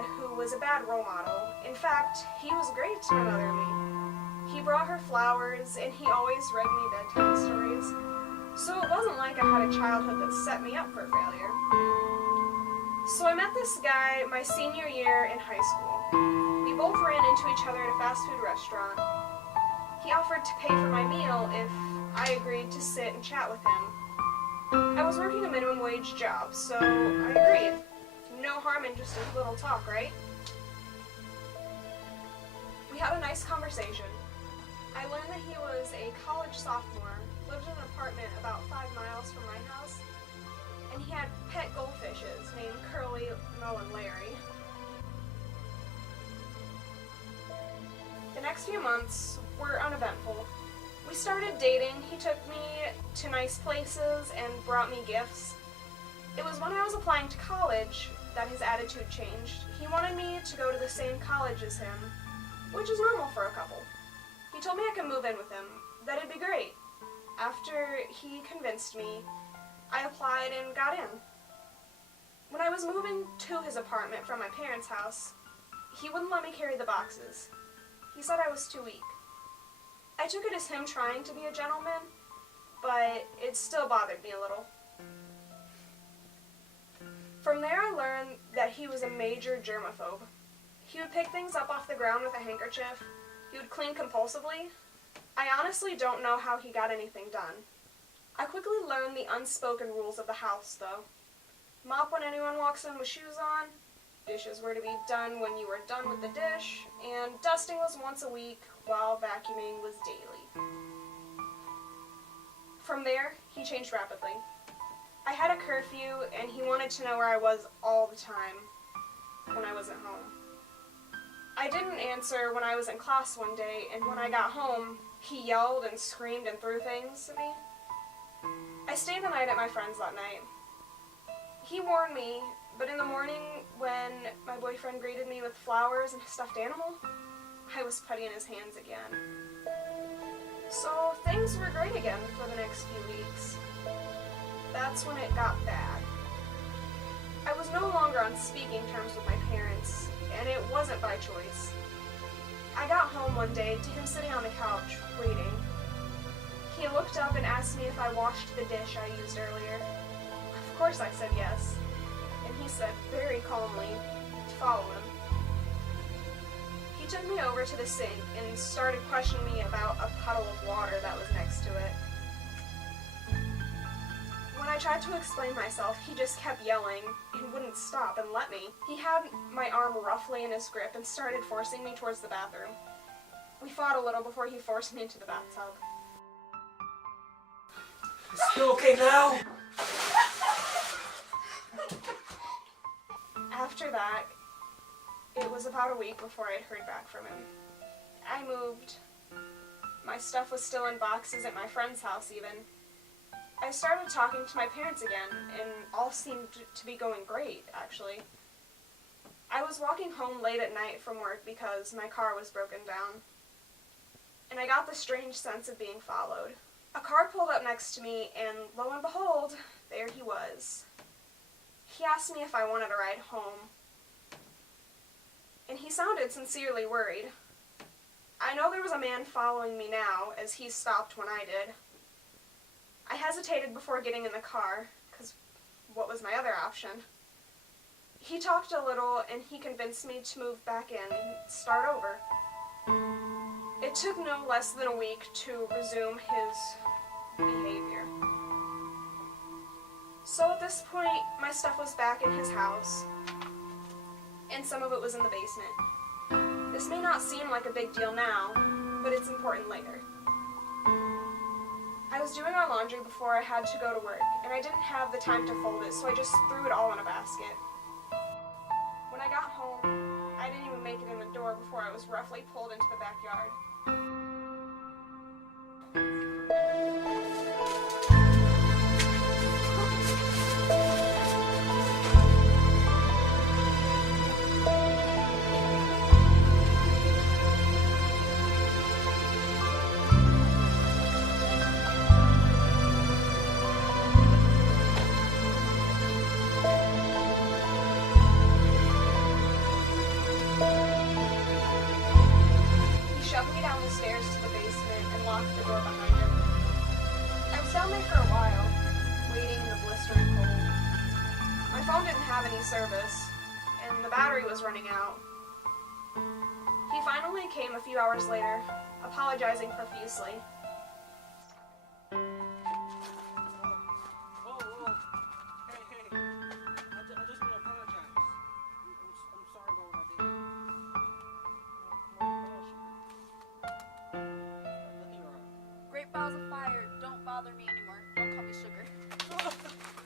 dad who was a bad role model. In fact, he was great to my mother and me. He brought her flowers, and he always read me bedtime stories. So it wasn't like I had a childhood that set me up for failure. So I met this guy my senior year in high school. We both ran into each other at a fast food restaurant. He offered to pay for my meal if I agreed to sit and chat with him. I was working a minimum wage job, so I agreed. No harm in just a little talk, right? We had a nice conversation. I learned that he was a college sophomore, lived in an apartment about 5 miles from my house, and he had pet goldfishes named Curly, Mo, and Larry. The next few months were uneventful. We started dating. He took me to nice places and brought me gifts. It was when I was applying to college that his attitude changed. He wanted me to go to the same college as him, which is normal for a couple. He told me I could move in with him, that it'd be great. After he convinced me, I applied and got in. When I was moving to his apartment from my parents' house, he wouldn't let me carry the boxes. He said I was too weak. I took it as him trying to be a gentleman, but it still bothered me a little. From there I learned that he was a major germaphobe. He would pick things up off the ground with a handkerchief. He would clean compulsively. I honestly don't know how he got anything done. I quickly learned the unspoken rules of the house, though. Mop when anyone walks in with shoes on, dishes were to be done when you were done with the dish, and dusting was once a week, while vacuuming was daily. From there, he changed rapidly. I had a curfew, and he wanted to know where I was all the time when I wasn't home. I didn't answer when I was in class one day, and when I got home, he yelled and screamed and threw things at me. I stayed the night at my friend's that night. He warned me, but in the morning when my boyfriend greeted me with flowers and a stuffed animal, I was putty in his hands again. So things were great again for the next few weeks. That's when it got bad. I was no longer on speaking terms with my parents, and it wasn't by choice. I got home one day to him sitting on the couch, waiting. He looked up and asked me if I washed the dish I used earlier. Of course I said yes, and he said very calmly to follow him. He took me over to the sink and started questioning me about a puddle of water that was next to it. When I tried to explain myself, he just kept yelling and wouldn't stop and let me. He had my arm roughly in his grip and started forcing me towards the bathroom. We fought a little before he forced me into the bathtub. Is he okay now? After that, it was about a week before I'd heard back from him. I moved. My stuff was still in boxes at my friend's house even. I started talking to my parents again, and all seemed to be going great, actually. I was walking home late at night from work because my car was broken down, and I got the strange sense of being followed. A car pulled up next to me, and lo and behold, there he was. He asked me if I wanted a ride home, and he sounded sincerely worried. I know there was a man following me now, as he stopped when I did. I hesitated before getting in the car, because what was my other option? He talked a little, and he convinced me to move back in and start over. It took no less than a week to resume his behavior. So at this point, my stuff was back in his house, and some of it was in the basement. This may not seem like a big deal now, but it's important later. I was doing our laundry before I had to go to work, and I didn't have the time to fold it, so I just threw it all in a basket. When I got home, I didn't even make it in the door before I was roughly pulled into the backyard. locked the door behind him. I was down there for a while, waiting in the blistering cold. My phone didn't have any service, and the battery was running out. He finally came a few hours later, apologizing profusely. Hey. I just want to apologize. I'm sorry about what I did. Great balls of fire, don't bother me anymore. Don't call me sugar.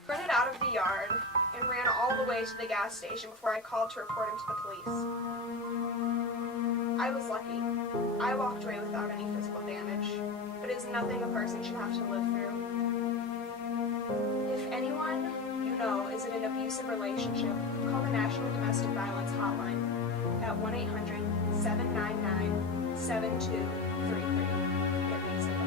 Running out of the yard and ran all the way to the gas station before I called to report him to the police. I was lucky. I walked away without any physical damage, but it is nothing a person should have to live through. If anyone you know is in an abusive relationship, call the National Domestic Violence Hotline at 1-800-799-7233. It makes it